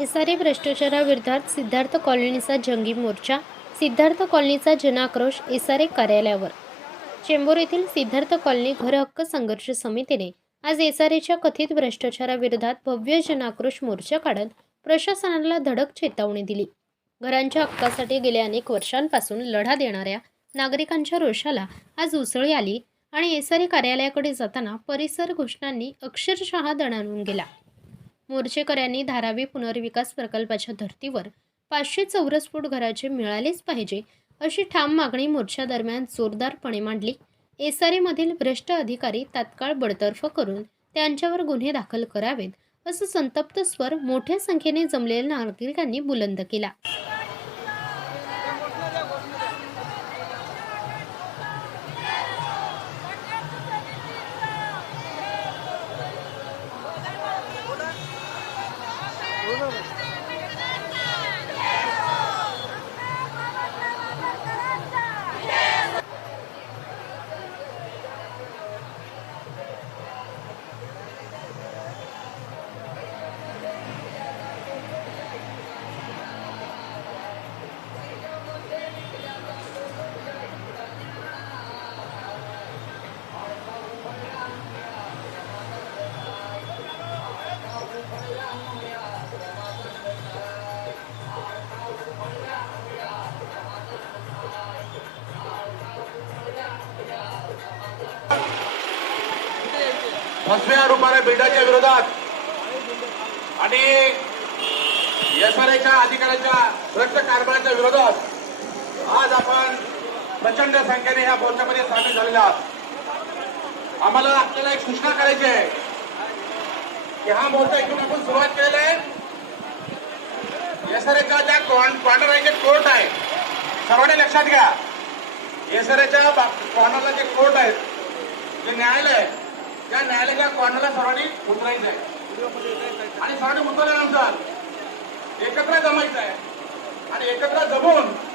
SRA भ्रष्टाचाराविरोधात Siddharth कॉलनीचा जंगी मोर्चा Siddharth कॉलनीचा जनाक्रोश SRA कार्यालयावर. चेंबूर येथील सिद्धार्थ कॉलनी घरहक्क संघर्ष समितीने आज एसआरएच्या कथित भ्रष्टाचाराविरोधात भव्य जनाक्रोश मोर्चा काढत प्रशासनाला धडक चेतावणी दिली. घरांच्या हक्कासाठी गेल्या अनेक वर्षांपासून लढा देणाऱ्या नागरिकांच्या रोषाला आज उसळी आली आणि एसआरए कार्यालयाकडे जाताना परिसर घोषणांनी अक्षरशः दणाणून गेला. मोर्चेकऱ्यांनी धारावी पुनर्विकास प्रकल्पाच्या धर्तीवर पाचशे चौरस फूट घराचे मिळालेच पाहिजे अशी ठाम मागणी मोर्चादरम्यान जोरदारपणे मांडली. एसआरएमधील भ्रष्ट अधिकारी तात्काळ बडतर्फ करून त्यांच्यावर गुन्हे दाखल करावेत असं संतप्त स्वर मोठ्या संख्येने जमलेल्या नागरिकांनी बुलंद केला. फसव्या रूपाने बिल्डरच्या विरोधात. आणि एसआरएच्या अधिकाऱ्यांच्या भ्रष्ट कारभाराच्या विरोधात आज आपण प्रचंड संख्येने या मोर्चामध्ये सामील झालेले आहात. आम्हाला आपल्याला एक सूचना करायची आहे की हा मोर्चा इथून आपण सुरुवात केलेला आहे. एसआरएच्या ज्या कॉर्नर जे कोर्ट आहे सर्वांनी लक्षात घ्या. एसआरएच्या कॉर्नरला जे कोर्ट आहेत जे न्यायालय आहे त्या न्यायालयाच्या कॉर्नरला सर्वांनी उतरायचं आहे? आणि सर्वांनी उतरल्यानंतर एकत्र जमायचं आहे. आणि एकत्र जमून